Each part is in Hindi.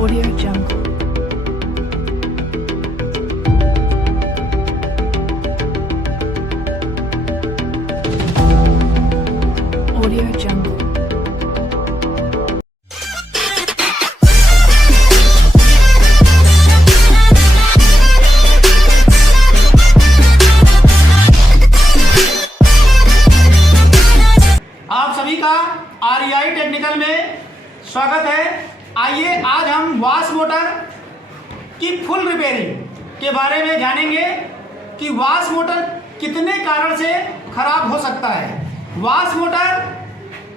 Audio Jungle. Audio Jungle. आप सभी का आरईआई टेक्निकल में स्वागत है। आइए आज हम वाश मोटर की फुल रिपेयरिंग के बारे में जानेंगे कि वाश मोटर कितने कारण से खराब हो सकता है। वाश मोटर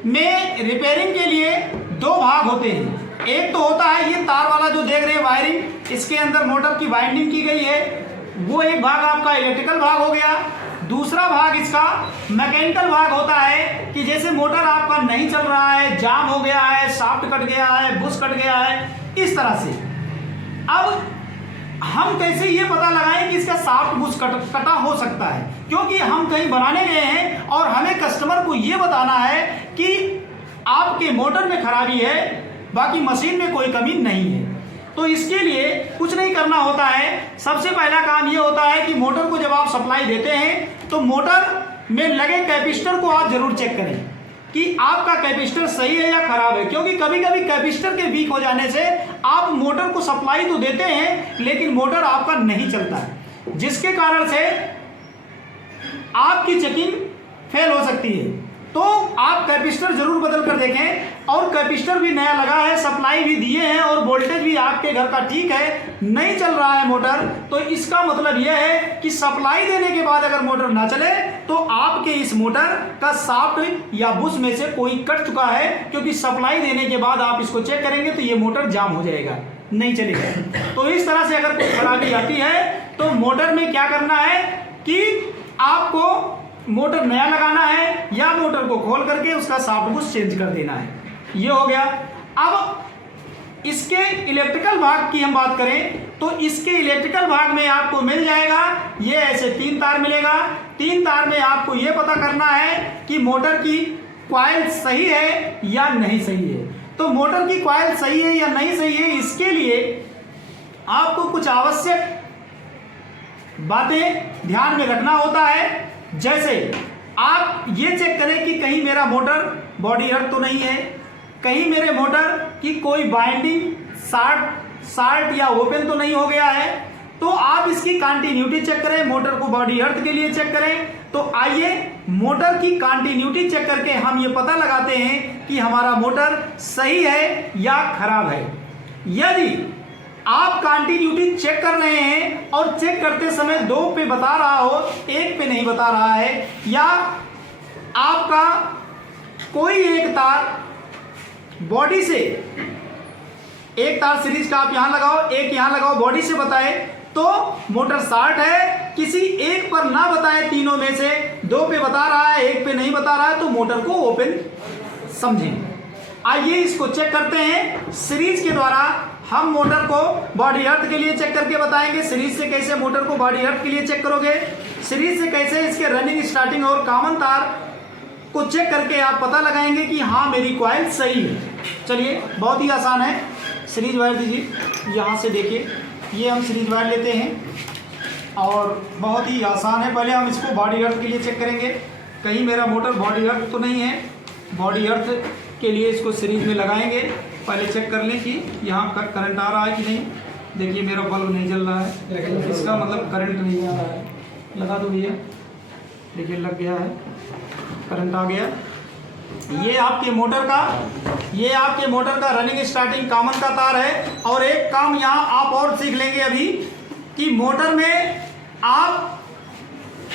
में रिपेयरिंग के लिए दो भाग होते हैं। एक तो होता है ये तार वाला जो देख रहे हैं वायरिंग, इसके अंदर मोटर की वाइंडिंग की गई है, वो एक भाग आपका इलेक्ट्रिकल भाग हो गया। दूसरा भाग इसका मैकेनिकल भाग होता है कि जैसे मोटर आपका नहीं चल रहा है, जाम हो गया है, शाफ्ट कट गया है, बुश कट गया है, इस तरह से। अब हम कैसे ये पता लगाएं कि इसका शाफ्ट बुश कटा हो सकता है, क्योंकि हम कहीं बनाने गए हैं और हमें कस्टमर को ये बताना है कि आपके मोटर में खराबी है, बाकी मशीन में कोई कमी नहीं है। तो इसके लिए कुछ नहीं करना होता है। सबसे पहला काम ये होता है कि मोटर को जब आप सप्लाई देते हैं तो मोटर में लगे कैपेसिटर को आप जरूर चेक करें कि आपका कैपेसिटर सही है या खराब है, क्योंकि कभी कभी कैपेसिटर के वीक हो जाने से आप मोटर को सप्लाई तो देते हैं लेकिन मोटर आपका नहीं चलता है, जिसके कारण से आपकी चेकिंग फेल हो सकती है। तो आप कैपेसिटर जरूर बदल कर देखें। और कैपेसिटर भी नया लगा है, सप्लाई भी दिए हैं और वोल्टेज भी आपके घर का ठीक है, नहीं चल रहा है मोटर, तो इसका मतलब यह है कि सप्लाई देने के बाद अगर मोटर ना चले तो आपके इस मोटर का शाफ्ट या बुश में से कोई कट चुका है, क्योंकि सप्लाई देने के बाद आप इसको चेक करेंगे तो ये मोटर जाम हो जाएगा, नहीं चलेगा। तो इस तरह से अगर कोई खराबी आती है तो मोटर में क्या करना है कि आपको मोटर नया लगाना है या मोटर को खोल करके उसका शाफ्ट बुश चेंज कर देना है। ये हो गया। अब इसके इलेक्ट्रिकल भाग की हम बात करें तो इसके इलेक्ट्रिकल भाग में आपको मिल जाएगा, ये ऐसे 3 तार मिलेगा। 3 तार में आपको ये पता करना है कि मोटर की कॉइल सही है या नहीं सही है। तो मोटर की कॉइल सही है या नहीं सही है, इसके लिए आपको कुछ आवश्यक बातें ध्यान में रखना होता है। जैसे आप ये चेक करें कि कहीं मेरा मोटर बॉडी अर्थ तो नहीं है, कहीं मेरे मोटर की कोई बाइंडिंग शार्ट या ओपन तो नहीं हो गया है। तो आप इसकी कंटिन्यूटी चेक करें, मोटर को बॉडी अर्थ के लिए चेक करें। तो आइए मोटर की कंटिन्यूटी चेक करके हम ये पता लगाते हैं कि हमारा मोटर सही है या खराब है। यदि आप कंटिन्यूटी चेक कर रहे हैं और चेक करते समय 2 पे बता रहा हो, 1 पे नहीं बता रहा है, या आपका कोई एक तार बॉडी से, एक तार सीरीज का आप यहां लगाओ, एक यहां लगाओ, बॉडी से बताए तो मोटर शार्ट है। किसी एक पर ना बताए, तीनों में से 2 पे बता रहा है, 1 पे नहीं बता रहा है, तो मोटर को ओपन समझें। आइए इसको चेक करते हैं सीरीज के द्वारा। हम मोटर को बॉडी अर्थ के लिए चेक करके बताएंगे। सीरीज से कैसे मोटर को बॉडी अर्थ के लिए चेक करोगे, सीरीज से कैसे इसके रनिंग, स्टार्टिंग और कॉमन तार को चेक करके आप पता लगाएंगे कि हाँ मेरी कॉइल सही है। चलिए बहुत ही आसान है। सीरीज वायर दीजिए, यहाँ से देखिए, ये हम सीरीज वायर लेते हैं और बहुत ही आसान है। पहले हम इसको बॉडी अर्थ के लिए चेक करेंगे, कहीं मेरा मोटर बॉडी अर्थ तो नहीं है। बॉडी अर्थ के लिए इसको सीरीज में लगाएंगे। पहले चेक कर लें कि यहाँ करंट आ रहा है कि नहीं। देखिए मेरा बल्ब नहीं जल रहा है, इसका मतलब करंट नहीं आ रहा है। लगा दो भैया, देखिए लग गया है, करंट आ गया। ये आपके मोटर का रनिंग, स्टार्टिंग, कॉमन का तार है। और एक काम यहाँ आप और सीख लेंगे अभी कि मोटर में आप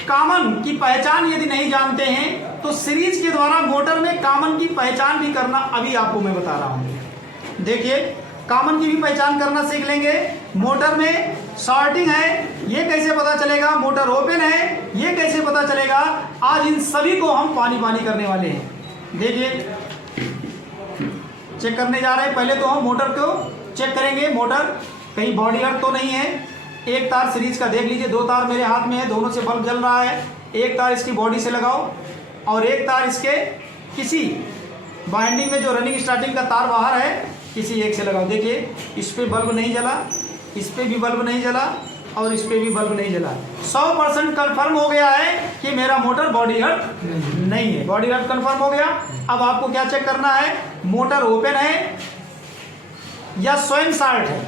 कॉमन की पहचान यदि नहीं जानते हैं तो सीरीज के द्वारा मोटर में कॉमन की पहचान भी करना अभी आपको मैं बता रहा हूँ। देखिए कॉमन की भी पहचान करना सीख लेंगे। मोटर में शॉर्टिंग है, ये कैसे पता चलेगा, मोटर ओपन है, ये कैसे पता चलेगा। आज इन सभी को हम पानी करने वाले हैं। देखिए चेक करने जा रहे हैं। पहले तो हम मोटर को चेक करेंगे, मोटर कहीं बॉडी अर्थ तो नहीं है। एक तार सीरीज का देख लीजिए, 2 तार मेरे हाथ में है, दोनों से बल्ब जल रहा है। एक तार इसकी बॉडी से लगाओ और एक तार इसके किसी बाइंडिंग में जो रनिंग स्टार्टिंग का तार बाहर है किसी एक से लगाओ। देखिए इस पे बल्ब नहीं जला, इस पे भी बल्ब नहीं जला और इस पे भी बल्ब नहीं जला। 100% कन्फर्म हो गया है कि मेरा मोटर बॉडी हर्ट नहीं है। बॉडी हर्ट कन्फर्म हो गया। अब आपको क्या चेक करना है, मोटर ओपन है या स्वयं शार्ट है।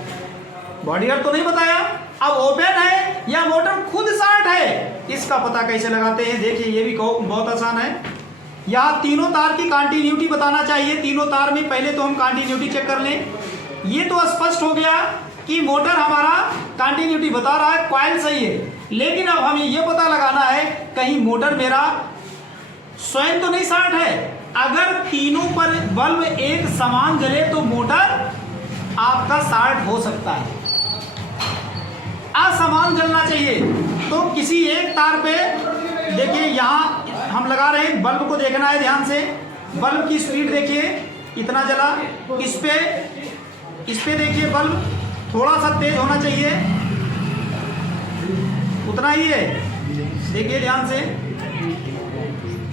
बॉडी हर्ट तो नहीं बताया, अब ओपन है या मोटर खुद शार्ट है, इसका पता कैसे लगाते हैं। देखिए ये भी बहुत आसान है। यहाँ तीनों तार की कंटिन्यूटी बताना चाहिए। तीनों तार में पहले तो हम कंटिन्यूटी चेक कर लें। ये तो स्पष्ट हो गया कि मोटर हमारा कंटिन्यूटी बता रहा है, कॉइल सही है। लेकिन अब हमें ये पता लगाना है कहीं मोटर मेरा स्वयं तो नहीं शार्ट है। अगर तीनों पर बल्ब एक समान जले तो मोटर आपका शार्ट हो सकता है। असमान जलना चाहिए। तो किसी एक तार पे देखिए, यहाँ हम लगा रहे हैं, बल्ब को देखना है ध्यान से। बल्ब की स्पीड देखिए, इतना जला। इस पे देखिए बल्ब थोड़ा सा तेज होना चाहिए, उतना ही है। देखिए ध्यान से,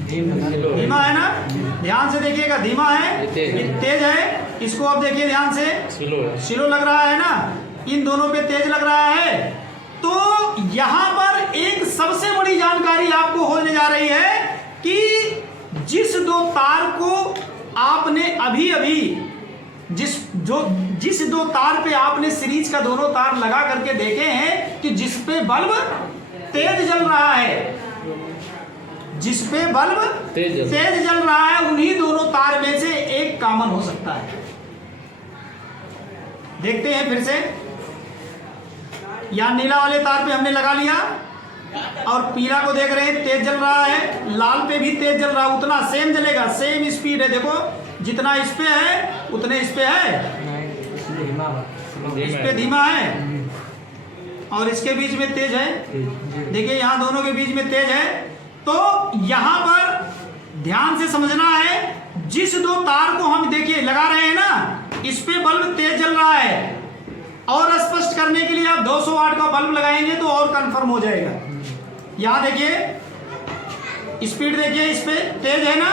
धीमा है ना, ध्यान से देखिएगा, धीमा है, तेज है। इसको अब देखिए ध्यान से, स्लो लग रहा है ना, इन दोनों पे तेज लग रहा है। तो यहां पर एक सबसे बड़ी जानकारी आपको होने जा रही है कि जिस दो तार को आपने अभी अभी जिस दो तार पे आपने सीरीज का दोनों तार लगा करके देखे हैं कि जिस पे बल्ब तेज जल रहा है, जिस पे बल्ब तेज जल रहा है, उन्हीं दोनों तार में से एक कॉमन हो सकता है। देखते हैं फिर से। या नीला वाले तार पे हमने लगा लिया और पीला को देख रहे हैं तेज जल रहा है, लाल पे भी तेज जल रहा है, उतना सेम जलेगा, सेम स्पीड है। देखो जितना इस पे है उतने इस पे है, इस पे धीमा है और इसके बीच में तेज है। देखिए यहाँ दोनों के बीच में तेज है। तो यहाँ पर ध्यान से समझना है, जिस दो तार को हम देखिए लगा रहे हैं ना, इस पे बल्ब तेज जल रहा है। और स्पष्ट करने के लिए आप 200 वाट का बल्ब लगाएंगे तो और कंफर्म हो जाएगा। यहाँ देखिए स्पीड देखिए, इस पे तेज है ना,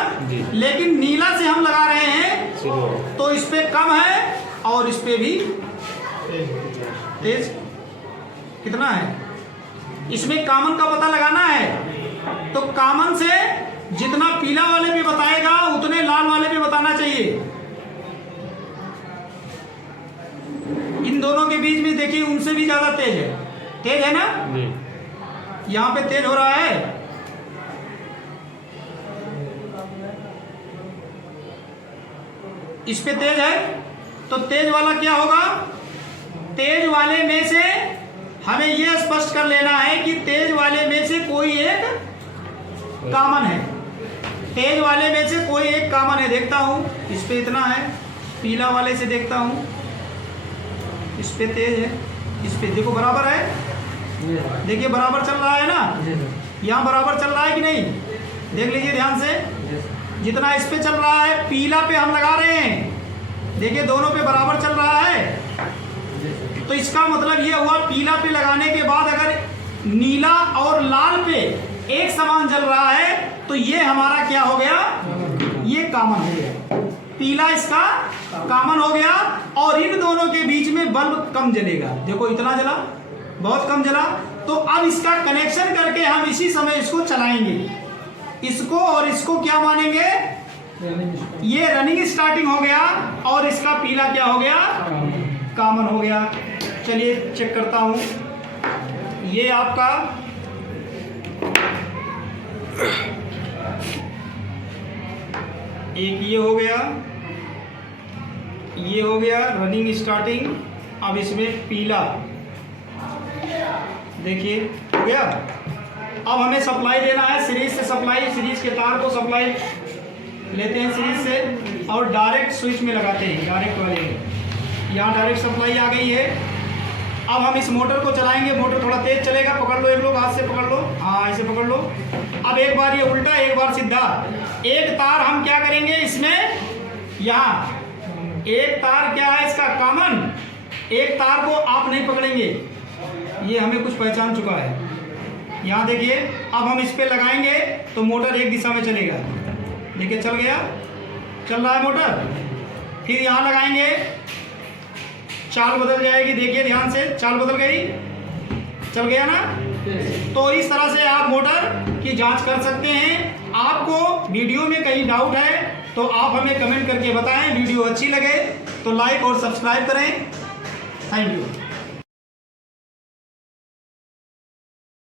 लेकिन नीला से हम लगा रहे हैं तो इस पे कम है और इस पे भी तेज कितना है। इसमें कॉमन का पता लगाना है। तो कॉमन से जितना पीला वाले पे बताएगा उतने लाल वाले पे बताना चाहिए। इन दोनों के बीच में देखिए उनसे भी ज्यादा तेज है ना, यहाँ पे तेज हो रहा है। इस पे तेज है तो तेज वाला क्या होगा, तेज वाले में से हमें यह स्पष्ट कर लेना है कि तेज वाले में से कोई एक कॉमन है। तेज वाले में से कोई एक कॉमन है। देखता हूं इस पे इतना है, पीला वाले से देखता हूं इस पे तेज है, इस पे देखो बराबर है। देखिए बराबर चल रहा है ना, यहाँ बराबर चल रहा है कि नहीं, देख लीजिए ध्यान से। जितना इस पे चल रहा है, पीला पे हम लगा रहे हैं, देखिए दोनों पे बराबर चल रहा है। तो इसका मतलब ये हुआ, पीला पे लगाने के बाद अगर नीला और लाल पे एक समान जल रहा है तो ये हमारा क्या हो गया, ये कॉमन हो गया। पीला इसका कॉमन हो गया और इन दोनों के बीच में बल्ब कम जलेगा। देखो इतना जला, बहुत कम जला। तो अब इसका कनेक्शन करके हम इसी समय इसको चलाएंगे। इसको और इसको क्या मानेंगे, ये रनिंग स्टार्टिंग हो गया और इसका पीला क्या हो गया, कॉमन हो गया। चलिए चेक करता हूं। ये आपका एक ये हो गया, ये हो गया रनिंग स्टार्टिंग। अब इसमें पीला देखिए हो गया। अब हमें सप्लाई देना है सीरीज से, सप्लाई सीरीज के तार को सप्लाई लेते हैं सीरीज से और डायरेक्ट स्विच में लगाते हैं, डायरेक्ट वाले में। यहाँ डायरेक्ट सप्लाई आ गई है। अब हम इस मोटर को चलाएंगे। मोटर थोड़ा तेज चलेगा, पकड़ लो एक लोग, हाथ से पकड़ लो, हाँ ऐसे पकड़ लो। अब एक बार ये उल्टा, एक बार सीधा। एक तार हम क्या करेंगे इसमें, यहाँ एक तार क्या है इसका कॉमन, एक तार को आप नहीं पकड़ेंगे, ये हमें कुछ पहचान चुका है। यहाँ देखिए, अब हम इस पे लगाएंगे तो मोटर एक दिशा में चलेगा। देखिए चल गया। चल रहा है मोटर। फिर यहाँ लगाएंगे, चाल बदल जाएगी, देखिए ध्यान से, चाल बदल गई, चल गया ना। तो इस तरह से आप मोटर की जांच कर सकते हैं। आपको वीडियो में कहीं डाउट है तो आप हमें कमेंट करके बताएं। वीडियो अच्छी लगे तो लाइक और सब्सक्राइब करें। Thank you.